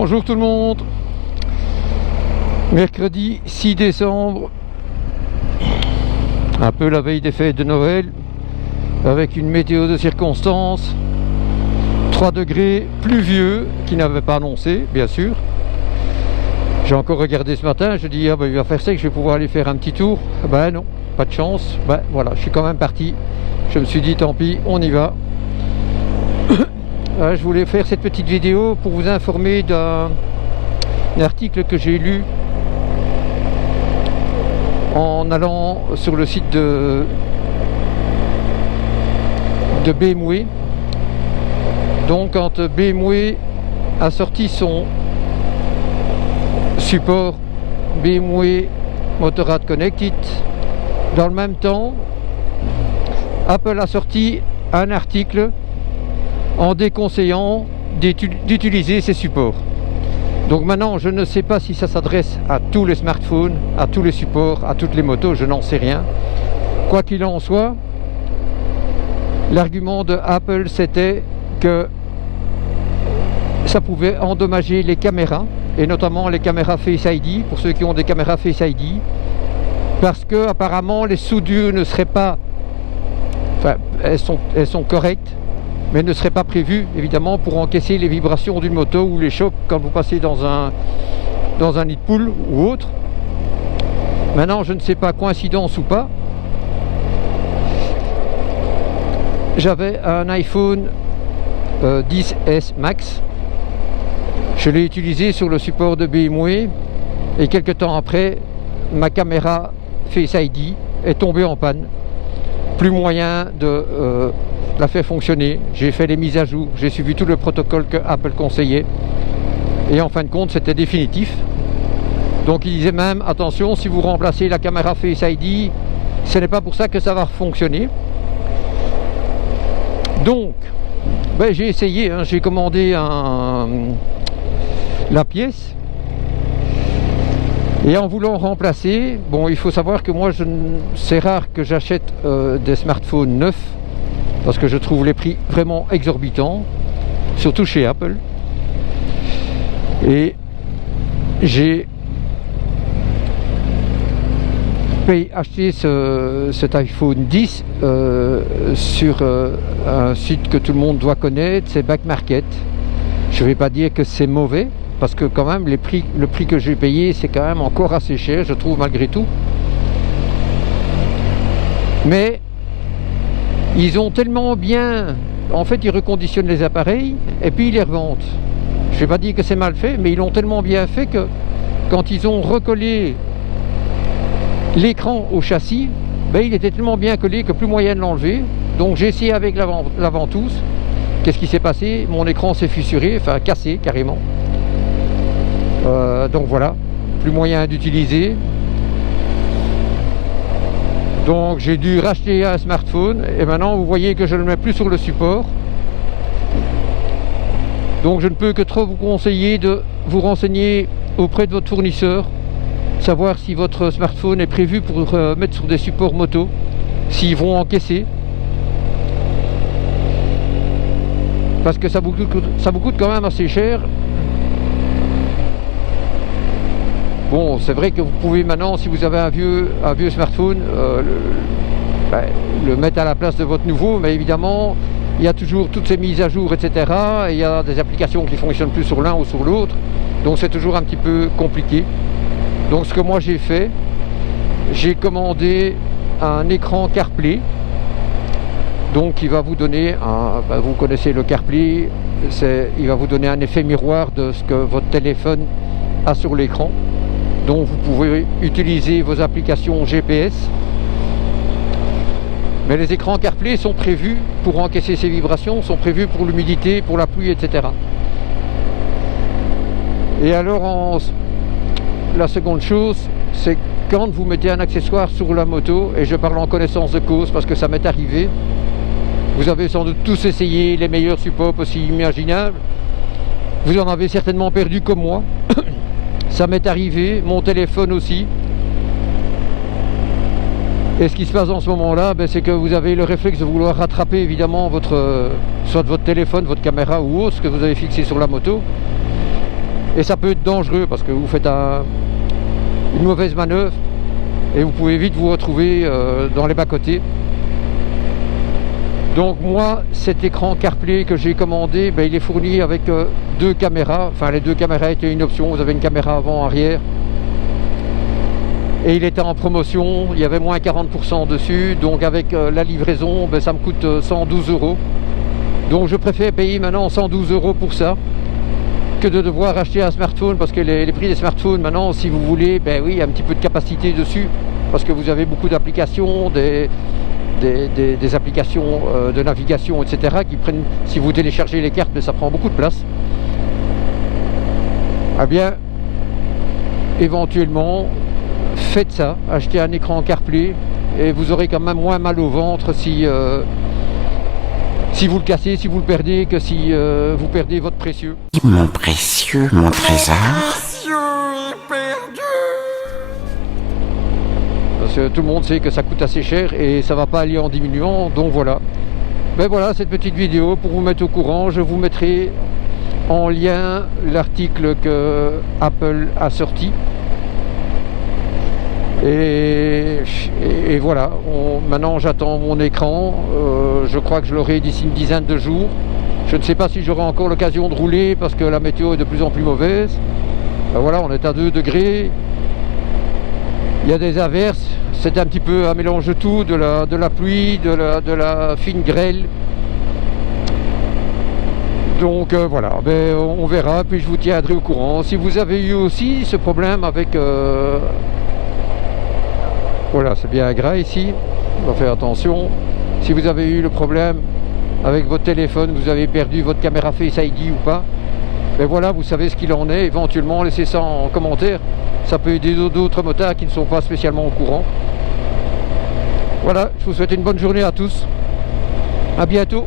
Bonjour tout le monde. Mercredi 6 décembre, un peu la veille des fêtes de Noël, avec une météo de circonstance, 3 degrés pluvieux, qui n'avait pas annoncé, bien sûr. J'ai encore regardé ce matin, je dis, ah ben, il va faire sec, je vais pouvoir aller faire un petit tour. Ben non, pas de chance. Ben voilà, je suis quand même parti. Je me suis dit, tant pis, on y va. Je voulais faire cette petite vidéo pour vous informer d'un article que j'ai lu en allant sur le site de BMW. Donc quand BMW a sorti son support BMW Motorrad Connected, dans le même temps Apple a sorti un article en déconseillant d'utiliser ces supports. Donc maintenant, je ne sais pas si ça s'adresse à tous les smartphones, à tous les supports, à toutes les motos, je n'en sais rien. Quoi qu'il en soit, l'argument de Apple, c'était que ça pouvait endommager les caméras, et notamment les caméras Face ID, pour ceux qui ont des caméras Face ID, parce que apparemment les soudures ne seraient pas, enfin, elles sont correctes, mais ne serait pas prévu évidemment pour encaisser les vibrations d'une moto ou les chocs quand vous passez dans un nid de poule ou autre. Maintenant, je ne sais pas, coïncidence ou pas, j'avais un iPhone 10S Max, je l'ai utilisé sur le support de BMW et quelques temps après, ma caméra Face ID est tombée en panne. Plus moyen de la faire fonctionner. J'ai fait les mises à jour, j'ai suivi tout le protocole que Apple conseillait et en fin de compte c'était définitif. Donc il disait même, attention, si vous remplacez la caméra Face ID, ce n'est pas pour ça que ça va fonctionner. Donc ben, j'ai essayé, hein, j'ai commandé la pièce. Et en voulant remplacer, bon, il faut savoir que moi, c'est rare que j'achète des smartphones neufs, parce que je trouve les prix vraiment exorbitants, surtout chez Apple. Et j'ai acheté cet iPhone 10 sur un site que tout le monde doit connaître, c'est Back Market. Je ne vais pas dire que c'est mauvais, parce que quand même le prix que j'ai payé, c'est quand même encore assez cher, je trouve, malgré tout. Mais ils ont tellement bien, en fait ils reconditionnent les appareils et puis ils les revendent. Je ne vais pas dire que c'est mal fait, mais ils l'ont tellement bien fait que quand ils ont recollé l'écran au châssis, ben, il était tellement bien collé que plus moyen de l'enlever. Donc j'ai essayé avec la ventouse. Qu'est-ce qui s'est passé? Mon écran s'est fissuré, enfin cassé carrément. Donc voilà, plus moyen d'utiliser. Donc j'ai dû racheter un smartphone et maintenant vous voyez que je ne le mets plus sur le support. Donc je ne peux que trop vous conseiller de vous renseigner auprès de votre fournisseur, savoir si votre smartphone est prévu pour mettre sur des supports moto, s'ils vont encaisser. Parce que ça vous coûte quand même assez cher. Bon, c'est vrai que vous pouvez maintenant, si vous avez un vieux smartphone, le mettre à la place de votre nouveau, mais évidemment, il y a toujours toutes ces mises à jour, etc. Et il y a des applications qui ne fonctionnent plus sur l'un ou sur l'autre, donc c'est toujours un petit peu compliqué. Donc ce que moi j'ai fait, j'ai commandé un écran CarPlay, donc qui va vous donner, vous connaissez le CarPlay, il va vous donner un effet miroir de ce que votre téléphone a sur l'écran. Donc vous pouvez utiliser vos applications GPS. Mais les écrans CarPlay sont prévus pour encaisser ces vibrations, sont prévus pour l'humidité, pour la pluie, etc. Et alors la seconde chose, c'est quand vous mettez un accessoire sur la moto, et je parle en connaissance de cause parce que ça m'est arrivé, vous avez sans doute tous essayé les meilleurs supports possibles imaginables, vous en avez certainement perdu comme moi. Ça m'est arrivé, mon téléphone aussi. Et ce qui se passe en ce moment-là, c'est que vous avez le réflexe de vouloir rattraper évidemment soit votre téléphone, votre caméra ou autre, ce que vous avez fixé sur la moto. Et ça peut être dangereux parce que vous faites une mauvaise manœuvre et vous pouvez vite vous retrouver dans les bas-côtés. Donc moi, cet écran CarPlay que j'ai commandé, il est fourni avec 2 caméras. Enfin, les 2 caméras étaient une option. Vous avez une caméra avant-arrière. Et il était en promotion, il y avait moins 40% dessus. Donc avec la livraison, ça me coûte 112 €. Donc je préfère payer maintenant 112 € pour ça que de devoir acheter un smartphone, parce que les prix des smartphones maintenant, si vous voulez, oui, il y a un petit peu de capacité dessus, parce que vous avez beaucoup d'applications, des applications de navigation, etc. qui prennent, si vous téléchargez les cartes, ça prend beaucoup de place. Eh bien, éventuellement, faites ça, achetez un écran CarPlay et vous aurez quand même moins mal au ventre si vous le cassez, si vous le perdez, que si vous perdez votre précieux. Mon précieux, mon trésor. Parce que tout le monde sait que ça coûte assez cher et ça va pas aller en diminuant, donc voilà. Voilà cette petite vidéo pour vous mettre au courant. Je vous mettrai en lien l'article que Apple a sorti. Et voilà, maintenant j'attends mon écran. Je crois que je l'aurai d'ici une dizaine de jours. Je ne sais pas si j'aurai encore l'occasion de rouler parce que la météo est de plus en plus mauvaise. Voilà, on est à 2 degrés. Il y a des averses. C'est un petit peu un mélange de tout, de la pluie, de la fine grêle. Donc voilà, on verra, puis je vous tiendrai au courant. Si vous avez eu aussi ce problème avec... Voilà, c'est bien gras ici, on va faire attention. Si vous avez eu le problème avec votre téléphone, vous avez perdu votre caméra Face ID ou pas, voilà, vous savez ce qu'il en est. Éventuellement, laissez ça en commentaire. Ça peut aider d'autres motards qui ne sont pas spécialement au courant. Voilà, je vous souhaite une bonne journée à tous. À bientôt.